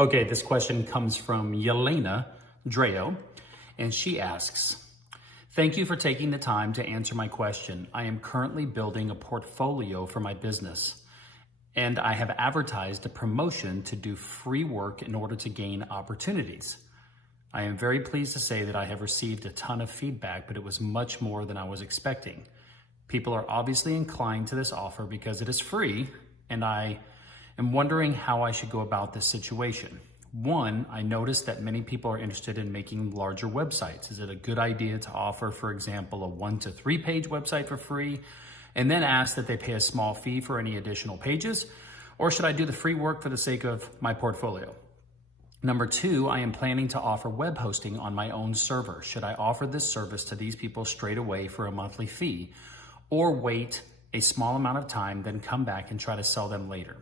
Okay, this question comes from Helena Dreo, and she asks, thank you for taking the time to answer my question. I am currently building a portfolio for my business, and I have advertised a promotion to do free work in order to gain opportunities. I am very pleased to say that I have received a ton of feedback, but it was much more than I was expecting. People are obviously inclined to this offer because it is free, and I am wondering how I should go about this situation. One, I noticed that many people are interested in making larger websites. Is it a good idea to offer, for example, a 1 to 3 page website for free and then ask that they pay a small fee for any additional pages? Or should I do the free work for the sake of my portfolio? Number two, I am planning to offer web hosting on my own server. Should I offer this service to these people straight away for a monthly fee or wait a small amount of time, then come back and try to sell them later?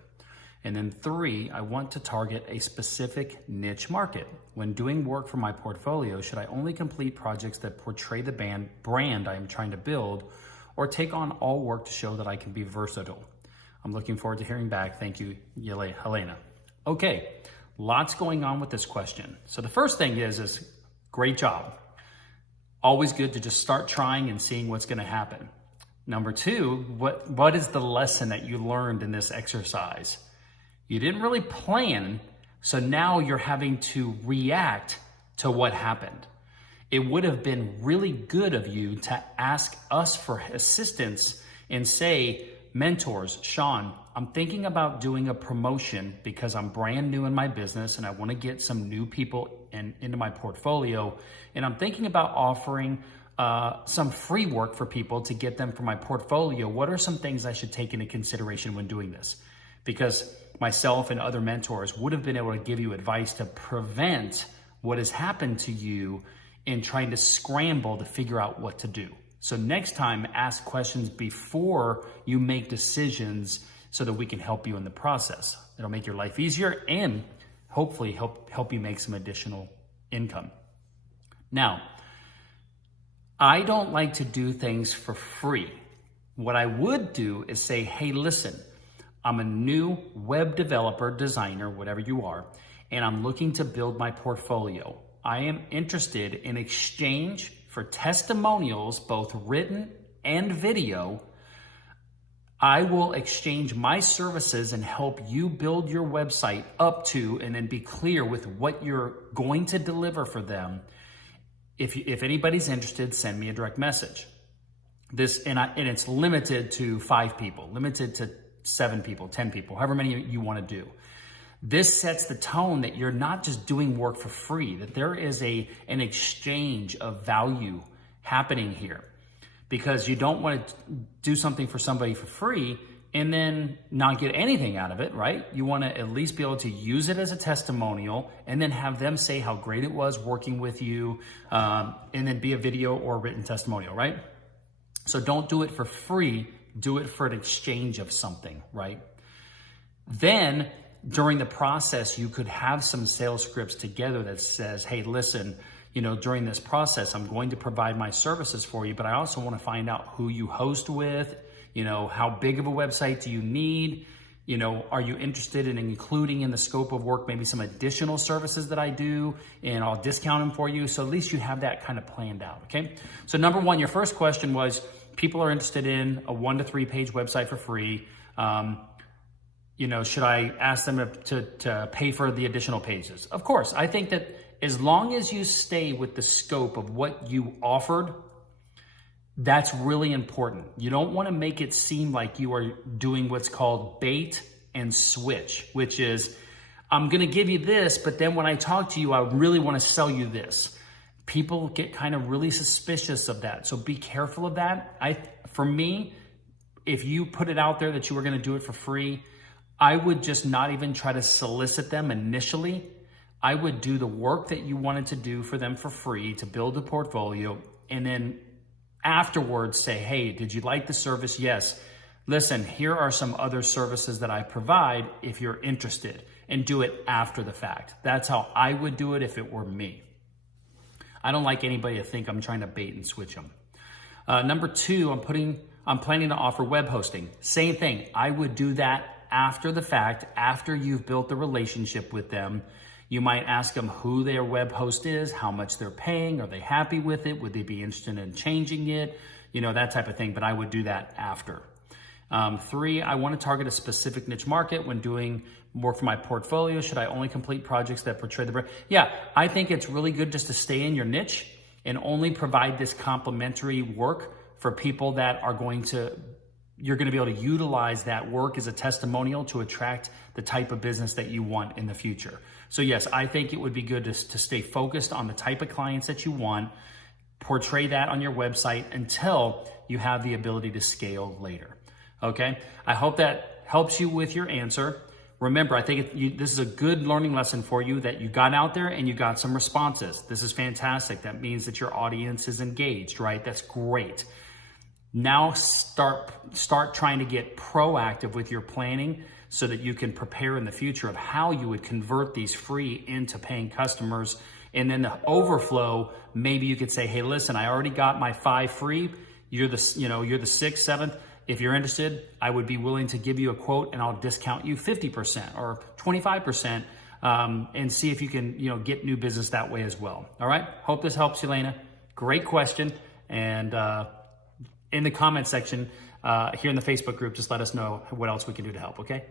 And then three, I want to target a specific niche market. When doing work for my portfolio, should I only complete projects that portray the brand I am trying to build, or take on all work to show that I can be versatile? I'm looking forward to hearing back. Thank you, Helena. Okay, lots going on with this question. So the first thing is great job. Always good to just start trying and seeing what's gonna happen. Number two, what is the lesson that you learned in this exercise? You didn't really plan, so now you're having to react to what happened. It would have been really good of you to ask us for assistance and say, mentors, Shawn, I'm thinking about doing a promotion because I'm brand new in my business and I want to get some new people into my portfolio. And I'm thinking about offering some free work for people to get them for my portfolio. What are some things I should take into consideration when doing this? Because myself and other mentors would have been able to give you advice to prevent what has happened to you in trying to scramble to figure out what to do. So next time, ask questions before you make decisions so that we can help you in the process. It'll make your life easier and hopefully help you make some additional income. Now, I don't like to do things for free. What I would do is say, hey, listen, I'm a new web developer, designer, whatever you are, and I'm looking to build my portfolio. I am interested in exchange for testimonials, both written and video. I will exchange my services and help you build your website up to, and then be clear with what you're going to deliver for them. If anybody's interested, send me a direct message. And it's limited to 5 people, limited to 7 people, 10 people, however many you want to do. This sets the tone that you're not just doing work for free, that there is an exchange of value happening here, because you don't want to do something for somebody for free and then not get anything out of it, right? You want to at least be able to use it as a testimonial and then have them say how great it was working with you, and then be a video or written testimonial, right? So don't do it for free. Do it for an exchange of something, right? Then during the process, you could have some sales scripts together that says, hey, listen, during this process, I'm going to provide my services for you, but I also want to find out who you host with, how big of a website do you need? Are you interested in including in the scope of work maybe some additional services that I do, and I'll discount them for you. So at least you have that kind of planned out, okay? So number one, your first question was, people are interested in a 1 to 3 page website for free. Should I ask them to pay for the additional pages? Of course, I think that as long as you stay with the scope of what you offered, that's really important. You don't want to make it seem like you are doing what's called bait and switch, which is, I'm going to give you this, but then when I talk to you, I really want to sell you this. People get kind of really suspicious of that. So be careful of that. For me, if you put it out there that you were going to do it for free, I would just not even try to solicit them initially. I would do the work that you wanted to do for them for free to build a portfolio, and then afterwards say, hey, did you like the service? Yes. Listen, here are some other services that I provide if you're interested, and do it after the fact. That's how I would do it if it were me. I don't like anybody to think I'm trying to bait and switch them. Number two, I'm planning to offer web hosting. Same thing. I would do that after the fact, after you've built the relationship with them. You might ask them who their web host is, how much they're paying, are they happy with it, would they be interested in changing it, that type of thing, but I would do that after. 3, I want to target a specific niche market when doing work for my portfolio. Should I only complete projects that portray the brand? Yeah, I think it's really good just to stay in your niche and only provide this complementary work for people that are you're going to be able to utilize that work as a testimonial to attract the type of business that you want in the future. So yes, I think it would be good to stay focused on the type of clients that you want, portray that on your website until you have the ability to scale later. Okay, I hope that helps you with your answer. Remember, I think this is a good learning lesson for you that you got out there and you got some responses. This is fantastic. That means that your audience is engaged, right? That's great. Now start trying to get proactive with your planning so that you can prepare in the future of how you would convert these free into paying customers. And then the overflow, maybe you could say, hey, listen, I already got my 5 free. You're the 6th, 7th. If you're interested, I would be willing to give you a quote and I'll discount you 50% or 25% and see if you can, get new business that way as well. All right. Hope this helps, Helena. Great question. And in the comment section here in the Facebook group, just let us know what else we can do to help. Okay.